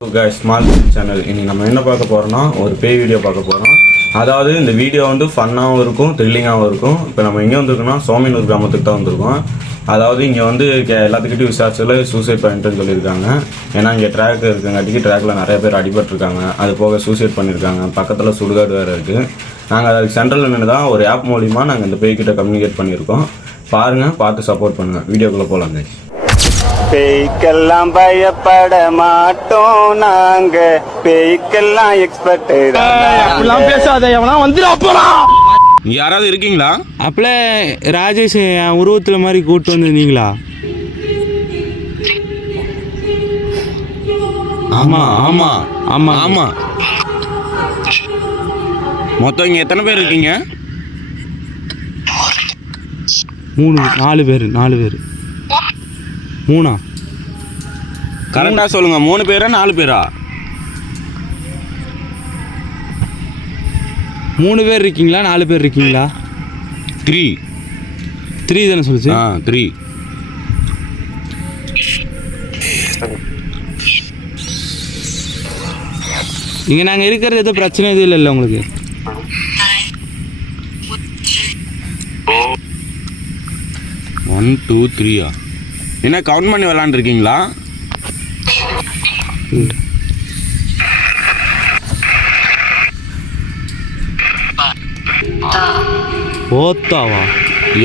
Small channel இன்னைக்கு நம்ம என்ன பார்க்க போகிறோம்னா ஒரு பேய் வீடியோ பார்க்க போகிறோம். அதாவது இந்த வீடியோ வந்து ஃபன்னாகவும் இருக்கும், த்ரில்லிங்காகவும் இருக்கும். இப்போ நம்ம எங்கே வந்திருக்கோம்னா சோமனூர் கிராமத்துக்கு தான் வந்திருக்கோம். அதாவது இங்கே வந்து எல்லாத்துக்கிட்டையும் விசாரிச்சதில் சூசைட் பண்ணிட்டுன்னு சொல்லியிருக்காங்க. ஏன்னா இங்கே ட்ராக் இருக்குங்காட்டிக்கு ட்ராக்கில் நிறைய பேர் அடிபட்டிருக்காங்க. அது போக சூசைட் பண்ணியிருக்காங்க. பக்கத்தில் சுடுகாடு வேறு இருக்குது. நாங்கள் அதுக்கு சென்ட்ரலில் நின்று தான் ஒரு ஆப் மூலிமா நாங்கள் இந்த பேய்கிட்ட கம்யூனிகேட் பண்ணியிருக்கோம். பாருங்கள், பார்த்து சப்போர்ட் பண்ணுங்கள். வீடியோக்குள்ளே போகலாங்க. பேய்க்கெல்லாம் பயப்பட மாட்டோம் நாங்க, பேய்க்கெல்லாம் எக்ஸ்பர்ட். பேசாத, எவனா வந்துடா போறான். யாராவது இருக்கீங்களா? அப்பல ராஜேஷ் என் உருவத்துல மாதிரி கூட்டு வந்திருந்தீங்களா? ஆமா ஆமா ஆமா ஆமா. மொத்தம் இங்கே எத்தனை பேர் இருக்கீங்க? 4 பேர். 3 கரெக்டாக சொல்லுங்கள். 3 பேரா 4 பேரா? 3 பேர் இருக்கீங்களா 4 பேர் இருக்கீங்களா? 3 தானே சொல்லுச்சு. 3. இங்கே நாங்கள் இருக்கிறது எதுவும் பிரச்சனை எதுவும் இல்லைல்ல உங்களுக்கு? ஒன் 2 3 என்ன கவுண்ட் பண்ணி விளாண்டுருக்கீங்களா? ஓத்தாவா?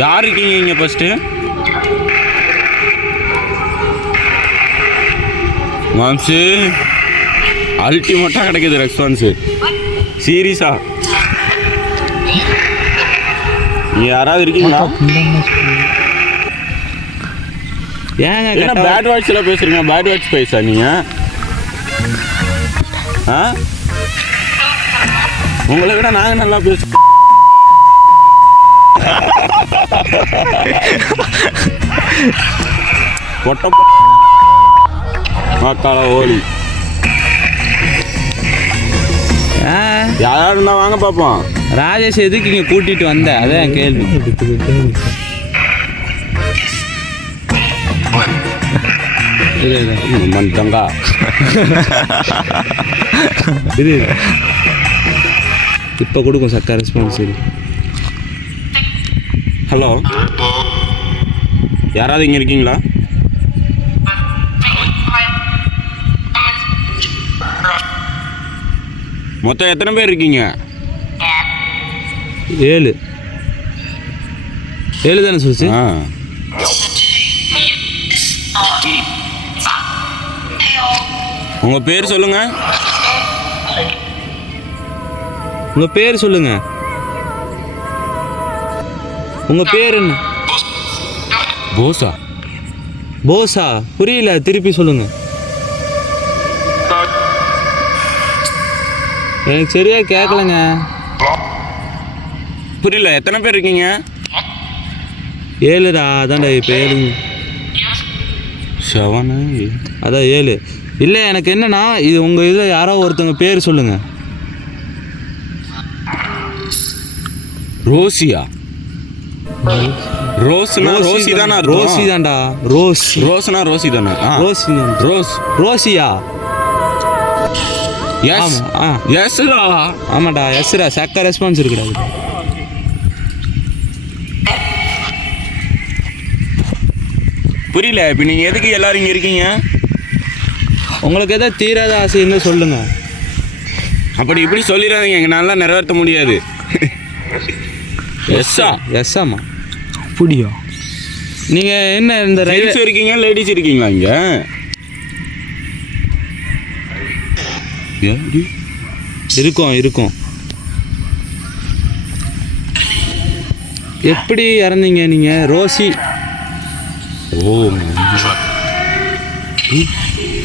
யார் இருக்கீங்க இங்கே ஃபஸ்ட்டு? மாம்சு அல்டிமேட்டாக கிடைக்குது ரெஸ்பான்ஸு. சீரியஸா நீ யாராவது இருக்கீங்களா? ஏங்க என்ன பேட் வாட்சில் பேசுகிறீங்க? பேட் வாட்ச் பேசா நீங்கள்? உங்களை விட நாங்கள் நல்லா பேசுகிறோம். மக்கால ஓலி யாராவது இருந்தால் வாங்க பார்ப்போம். ராஜேஷ் எதுக்கு இங்கே கூட்டிகிட்டு வந்த? அதான் கேள்வி. மண்டங்கா இது இப்போ கொடுக்கும் சக்கா ரெஸ்பான்ஸ். சரி, ஹலோ, யாராவது இங்கே இருக்கீங்களா? மொத்தம் எத்தனை பேர் இருக்கீங்க? 7 தானே சொல்லிச்சு. உங்கள் பேர் சொல்லுங்க. உங்கள் பேர் சொல்லுங்க. உங்கள் பேர் என்ன? போஸா? போஸா? புரியல, திருப்பி சொல்லுங்க. எனக்கு சரியா கேட்கலங்க. புரியல, எத்தனை பேர் இருக்கீங்க? 7டா. அதான்டா இப்போ 7. 7 அதான் 7. இல்லை, எனக்கு என்னன்னா இது உங்கள் இதில் யாரோ ஒருத்தவங்க பேர் சொல்லுங்க. ரோசியா? ரோஸ்னா ரோசி தானா? ரோசி தான்டா. ரோஸ். ரோஸ்னா ரோசி தானே? ரோசி. ரோஸ். ரோசியா? எஸ். எஸ்ரா? ஆமாடா, எஸ்ரா. சக்க ரெஸ்பான்ஸ் இருக்குடா. புரியல, இப்போ நீங்கள் எதுக்கு எல்லாரும் இங்கே இருக்கீங்க? உங்களுக்கு எதாவது தீராத ஆசை இருந்தால் சொல்லுங்க. அப்படி இப்படி சொல்லிடாதீங்க, எங்களால் நிறைவேற்ற முடியாது. எஸ்ஸா? எஸ்ஸாம்மா. புடியா? நீங்கள் என்ன இந்த ரைட்ஸ் இருக்கீங்க, லேடிஸ் இருக்கீங்களா இங்கே? இருக்கும். எப்படி இறந்தீங்க நீங்கள்? ரோசி. ஓ,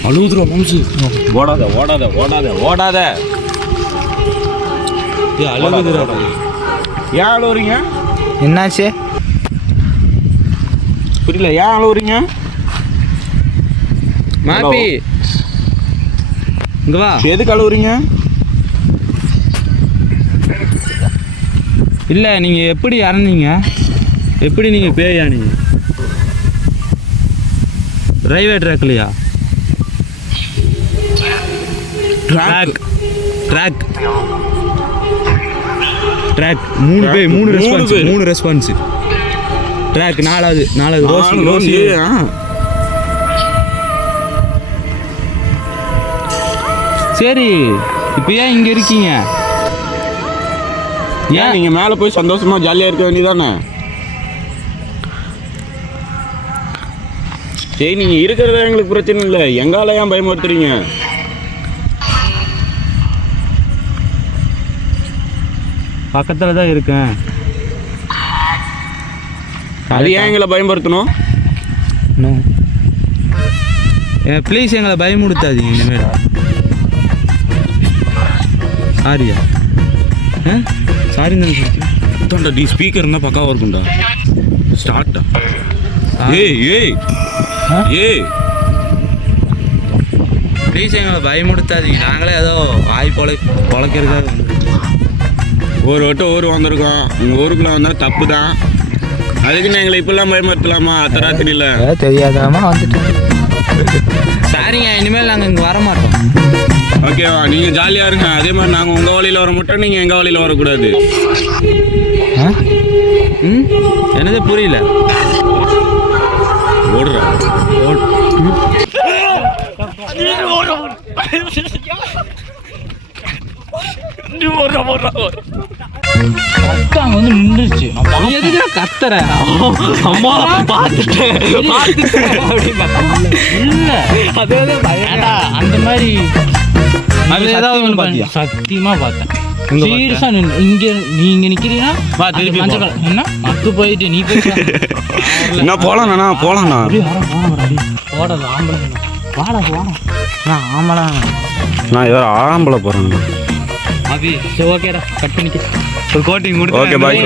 அழுதுரா மாம்சு. ஓடாத. அழுகுதுரா. ஏன் அழுவுறீங்க? என்னாச்சு? புரியல, ஏன் அழுவுறீங்க? மாப்பி இங்க வா. எதுக்கு அழுவுறீங்க? இல்லை, நீங்கள் எப்படி இறந்தீங்க? எப்படி நீங்கள் பேயா? நீங்கள் ரயில்வே ட்ராக்லையா? ட்ராக் ட்ராக் ட்ராக் 3 பேர் 3 ரெஸ்பான்ஸ் 3 ரெஸ்பான்ஸ் ட்ராக் நாலாவது ரோசி சரி இப்போ ஏன் இங்கே இருக்கீங்க? ஏன் நீங்கள் மேலே போய் சந்தோஷமாக ஜாலியாக இருக்க வேண்டியதானே? சரி நீங்கள் இருக்கிறதா எங்களுக்கு பிரச்சனை இல்லை, எங்கால ஏன் பயமுறுத்துறீங்க? பக்கத்தில் தான் இருக்கேன். அது ஏன் எங்களை பயமுறுத்தணும்? ப்ளீஸ் எங்களை பயமுடுத்தாதீங்க இனிமேல். சாரியா? சாரி தான்டா டி ஸ்பீக்கர் இருந்தால் பக்காவாக இருக்கும்டா. ஸ்டார்ட்டா? ஏய் ப்ளீஸ் எங்களை பயமுடுத்தாதீங்க. நாங்களே ஏதோ வாய் பொழைக்கிறதுக்காக ஒரு வட்டம் ஊர் வந்திருக்கோம். உங்கள் ஊருக்குள்ள வந்தால் தப்பு தான். அதுக்குன்னு எங்களை இப்பெல்லாம் பயமுறுத்தலாமா? அத்தராத்திரியில் தெரியாதாமா வந்துட்டு. சாரிங்க, இனிமேல் நாங்கள் இங்கே வரமாட்டோம். ஓகேவா? நீங்கள் ஜாலியாக இருங்க. அதே மாதிரி நாங்கள் உங்கள் வழியில் வர மாட்டோம், நீங்கள் எங்கள் வழியில் வரக்கூடாது. என்னது புரியல? ஓடுறா அங்க வந்து நின்றுச்சு. எதுக்கு கத்துற? அம்மா பார்த்துட்டேன் இல்ல ஏண்டா அந்த மாதிரி அது ஏதாவது ஒன்று பார்த்தியா? சத்தியமா பார்த்தேன். சீரியஸா இங்க நீங்க நிக்கிறீங்கன்னா திருப்பி மஞ்சள் கலர் என்ன மக்கு போயிட்டு நீ போயிட்டு என்ன போகலாண்ணா போகலாண்ணா போடாது ஆம்பளை வாடா நான் ஆம்பளை நான் ஏதோ ஆம்பளை போகிறேண்ணா. அபி சரி ஓகேடா கட் பண்ணிக்க ஒரு கோட்டிங் ஓகே பாய்.